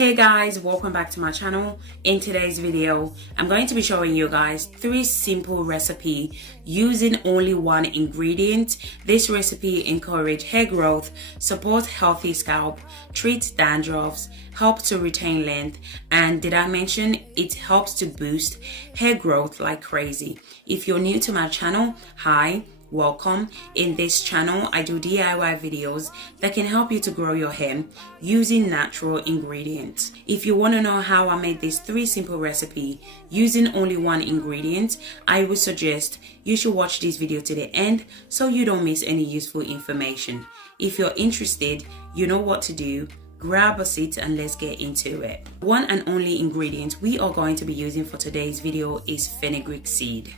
Hey guys, welcome back to my channel. In today's video, I'm going to be showing you guys 3 simple recipe using only 1 ingredient. This recipe encourages hair growth, supports healthy scalp, treats dandruffs, helps to retain length, and did I mention it helps to boost hair growth like crazy. If you're new to my channel, hi. Welcome. In this channel, I do DIY videos that can help you to grow your hair using natural ingredients. If you want to know how I made this 3 simple recipe using only 1 ingredient, I would suggest you should watch this video to the end so you don't miss any useful information. If you're interested, you know what to do. Grab a seat and let's get into it. One and only ingredient we are going to be using for today's video is fenugreek seed.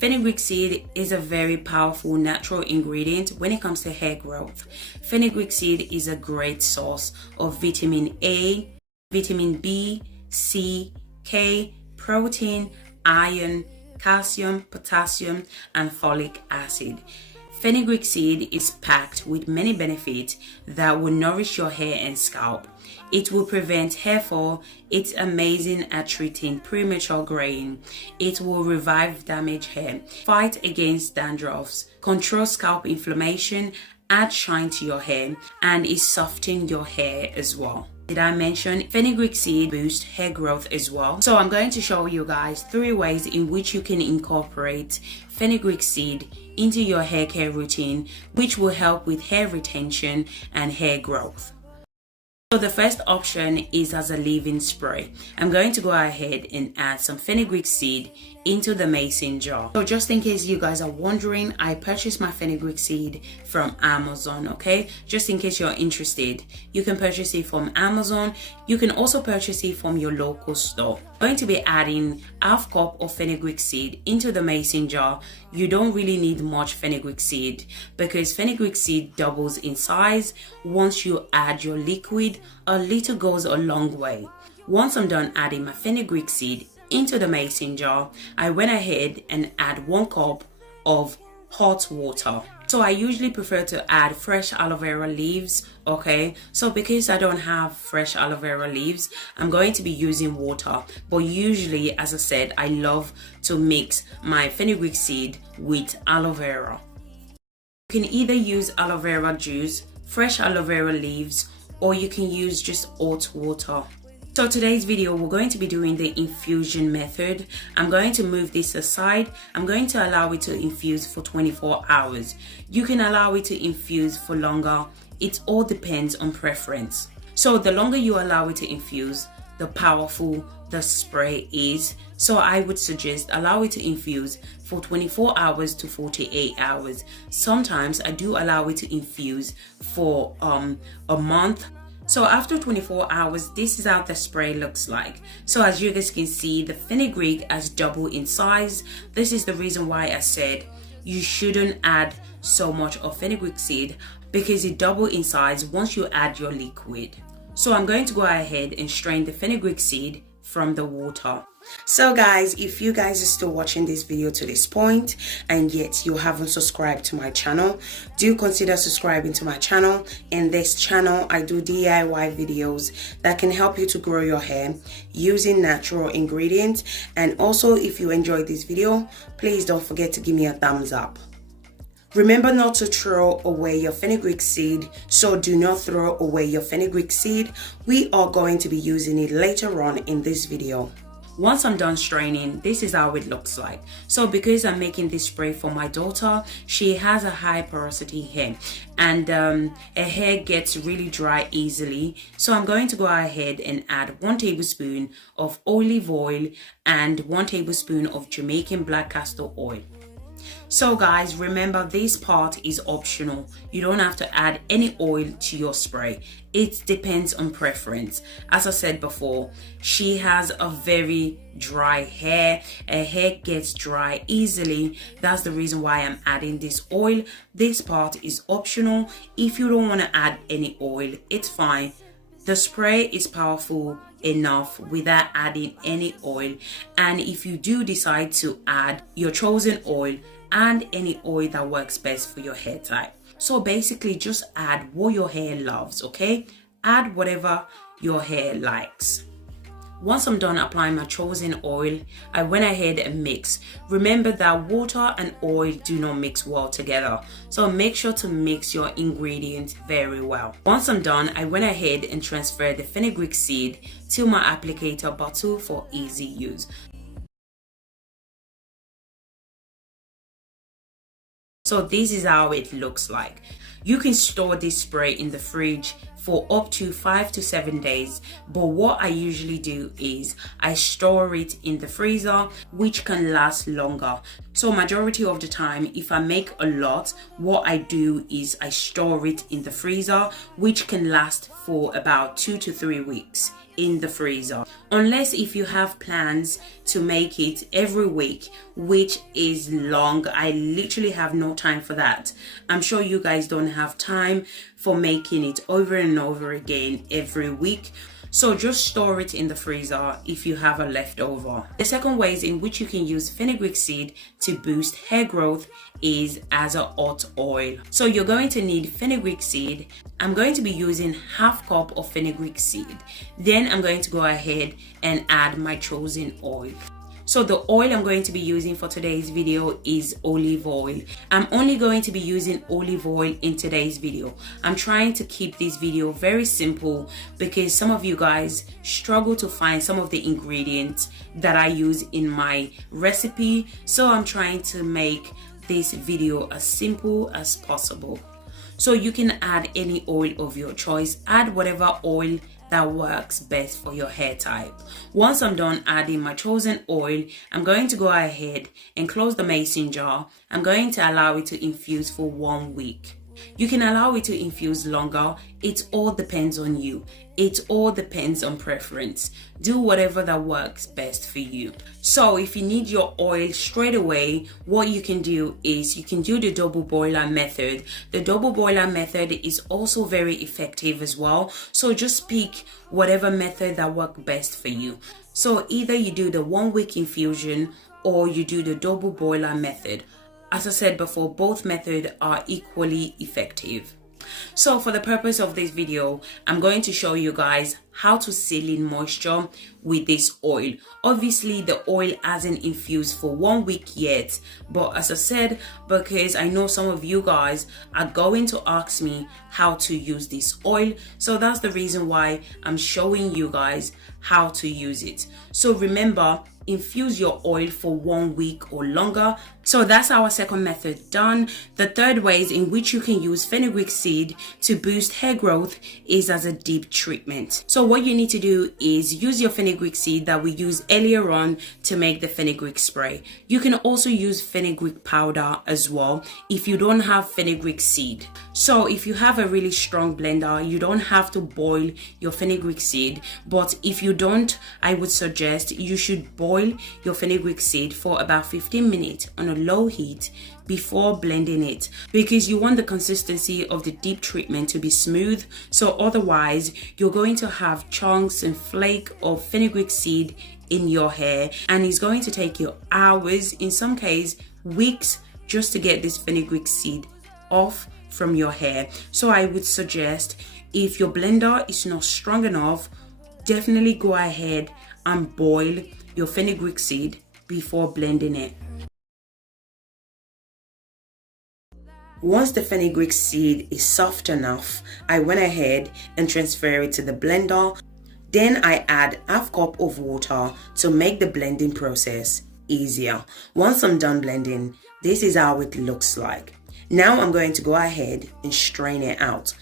Fenugreek seed is a very powerful natural ingredient when it comes to hair growth. Fenugreek seed is a great source of vitamin A, vitamin B, C, K, protein, iron, calcium, potassium, and folic acid. Fenugreek seed is packed with many benefits that will nourish your hair and scalp. It will prevent hair fall. It's amazing at treating premature graying. It will revive damaged hair, fight against dandruffs, control scalp inflammation, add shine to your hair, and it softens your hair as well. Did I mention fenugreek seed boosts hair growth as well? So I'm going to show you guys 3 ways in which you can incorporate fenugreek seed into your hair care routine, which will help with hair retention and hair growth. So the first option is as a leave-in spray. I'm going to go ahead and add some fenugreek seed into the mason jar. So just in case you guys are wondering, I purchased my fenugreek seed from Amazon, okay? Just in case you're interested, you can purchase it from Amazon. You can also purchase it from your local store. I'm going to be adding ½ cup of fenugreek seed into the mason jar. You don't really need much fenugreek seed because fenugreek seed doubles in size. Once you add your liquid, a little goes a long way. Once I'm done adding my fenugreek seed into the mason jar, I went ahead and add 1 cup of hot water. So I usually prefer to add fresh aloe vera leaves, okay? So because I don't have fresh aloe vera leaves, I'm going to be using water. But usually, as I said, I love to mix my fenugreek seed with aloe vera. You can either use aloe vera juice, fresh aloe vera leaves, or you can use just hot water. So today's video, we're going to be doing the infusion method. I'm going to move this aside. I'm going to allow it to infuse for 24 hours. You can allow it to infuse for longer. It all depends on preference. So the longer you allow it to infuse, the powerful the spray is. So I would suggest allow it to infuse for 24 hours to 48 hours. Sometimes I do allow it to infuse for a month. So after 24 hours, this is how the spray looks like. So as you guys can see, the fenugreek has doubled in size. This is the reason why I said you shouldn't add so much of fenugreek seed because it doubles in size once you add your liquid. So I'm going to go ahead and strain the fenugreek seed from the water. So guys, if you guys are still watching this video to this point and yet you haven't subscribed to my channel, do consider subscribing to my channel. In this channel, I do DIY videos that can help you to grow your hair using natural ingredients. And also, if you enjoyed this video, please don't forget to give me a thumbs up. Remember not to throw away your fenugreek seed, so do not throw away your fenugreek seed. We are going to be using it later on in this video. Once I'm done straining, this is how it looks like. So because I'm making this spray for my daughter, she has a high porosity hair and her hair gets really dry easily. So I'm going to go ahead and add 1 tablespoon of olive oil and 1 tablespoon of Jamaican black castor oil. So guys, remember this part is optional. You don't have to add any oil to your spray. It depends on preference. As I said before, she has a very dry hair. Her hair gets dry easily. That's the reason why I'm adding this oil. This part is optional. If you don't want to add any oil, it's fine. The spray is powerful enough without adding any oil. And if you do decide to add your chosen oil, add any oil that works best for your hair type. So basically just add what your hair loves, okay? Add whatever your hair likes. Once I'm done applying my chosen oil, I went ahead and mixed. Remember that water and oil do not mix well together, so make sure to mix your ingredients very well. Once I'm done, I went ahead and transferred the fenugreek seed to my applicator bottle for easy use. So this is how it looks like. You can store this spray in the fridge for up to 5 to 7 days, but what I usually do is I store it in the freezer, which can last longer. So majority of the time, if I make a lot, what I do is I store it in the freezer, which can last for about 2 to 3 weeks in the freezer, unless if you have plans to make it every week, which is long. I literally have no time for that. I'm sure you guys don't have time for making it over and over again every week, so just store it in the freezer if you have a leftover. The second ways in which you can use fenugreek seed to boost hair growth is as a hot oil. So you're going to need fenugreek seed. I'm going to be using half cup of fenugreek seed. Then I'm going to go ahead and add my chosen oil. So the oil I'm going to be using for today's video is olive oil. I'm only going to be using olive oil in today's video. I'm trying to keep this video very simple because some of you guys struggle to find some of the ingredients that I use in my recipe. So I'm trying to make this video as simple as possible. So you can add any oil of your choice. Add whatever oil that works best for your hair type. Once I'm done adding my chosen oil, I'm going to go ahead and close the mason jar. I'm going to allow it to infuse for 1 week. You can allow it to infuse longer. It all depends on you. It all depends on preference. Do whatever that works best for you. So if you need your oil straight away, what you can do is you can do the double boiler method. The double boiler method is also very effective as well. So just pick whatever method that works best for you. So either you do the 1 week infusion or you do the double boiler method. As I said before, both methods are equally effective. So for the purpose of this video, I'm going to show you guys how to seal in moisture with this oil. Obviously, the oil hasn't infused for 1 week yet, but as I said, because I know some of you guys are going to ask me how to use this oil, so that's the reason why I'm showing you guys how to use it. So remember, infuse your oil for 1 week or longer. So that's our second method done. The third ways in which you can use fenugreek seed to boost hair growth is as a deep treatment. So what you need to do is use your fenugreek seed that we used earlier on to make the fenugreek spray. You can also use fenugreek powder as well if you don't have fenugreek seed. So if you have a really strong blender, you don't have to boil your fenugreek seed, but if you don't, I would suggest you should boil your fenugreek seed for about 15 minutes on a low heat before blending it, because you want the consistency of the deep treatment to be smooth. So otherwise you're going to have chunks and flake of fenugreek seed in your hair, and it's going to take you hours, in some cases weeks, just to get this fenugreek seed off from your hair. So I would suggest, if your blender is not strong enough, definitely go ahead and boil your fenugreek seed before blending it. Once the fenugreek seed is soft enough, I went ahead and transferred it to the blender. Then I add half cup of water to make the blending process easier. Once I'm done blending, this is how it looks like. Now I'm going to go ahead and strain it out.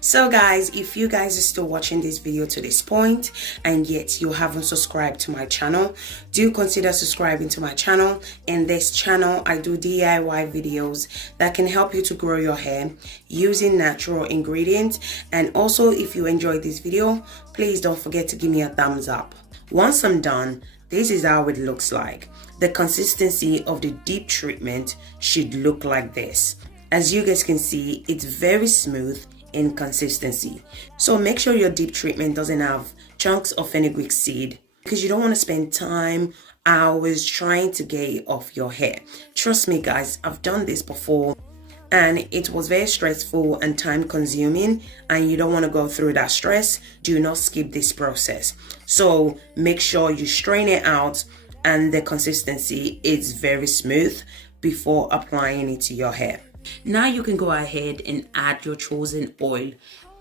So guys, if you guys are still watching this video to this point and yet you haven't subscribed to my channel, do consider subscribing to my channel. In this channel, I do DIY videos that can help you to grow your hair using natural ingredients. And also, if you enjoyed this video, please don't forget to give me a thumbs up. Once I'm done, this is how it looks like. The consistency of the deep treatment should look like this. As you guys can see, it's very smooth in consistency. So make sure your deep treatment doesn't have chunks of fenugreek seed, because you don't want to spend time, hours trying to get it off your hair. Trust me guys, I've done this before and it was very stressful and time consuming, and you don't want to go through that stress, do not skip this process. So make sure you strain it out and the consistency is very smooth before applying it to your hair. Now you can go ahead and add your chosen oil.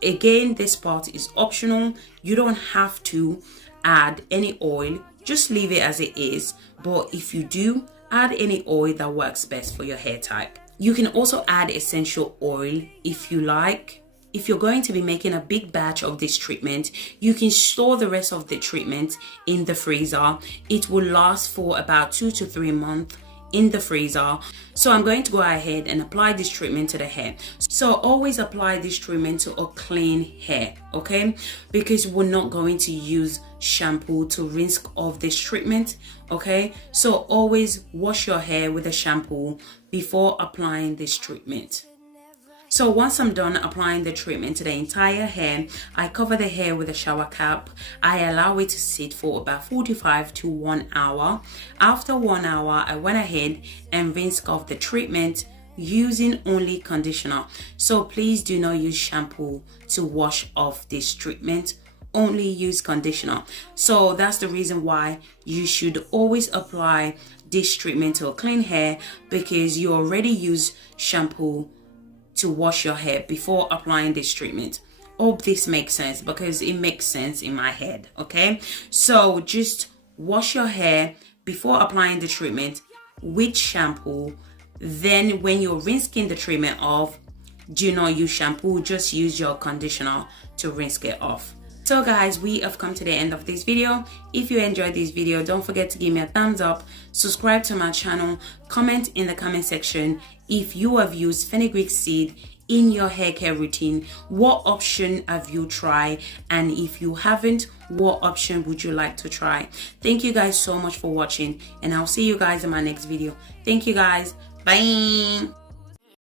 Again, this part is optional. You don't have to add any oil, just leave it as it is. But if you do, add any oil that works best for your hair type. You can also add essential oil if you like. If you're going to be making a big batch of this treatment, you can store the rest of the treatment in the freezer. It will last for about 2 to 3 months in the freezer. So I'm going to go ahead and apply this treatment to the hair. So always apply this treatment to a clean hair, okay? Because we're not going to use shampoo to rinse off this treatment, okay? So always wash your hair with a shampoo before applying this treatment. So once I'm done applying the treatment to the entire hair, I cover the hair with a shower cap. I allow it to sit for about 45 to 1 hour. After 1 hour, I went ahead and rinsed off the treatment using only conditioner. So please do not use shampoo to wash off this treatment. Only use conditioner. So that's the reason why you should always apply this treatment to a clean hair, because you already use shampoo to wash your hair before applying this treatment. Hope this makes sense, because it makes sense in my head, okay? So just wash your hair before applying the treatment with shampoo. Then when you're rinsing the treatment off, do not use shampoo, just use your conditioner to rinse it off. So guys, we have come to the end of this video. If you enjoyed this video, don't forget to give me a thumbs up, subscribe to my channel, comment in the comment section if you have used fenugreek seed in your hair care routine. What option have you tried? And if you haven't, what option would you like to try? Thank you guys so much for watching, and I'll see you guys in my next video. Thank you guys. Bye.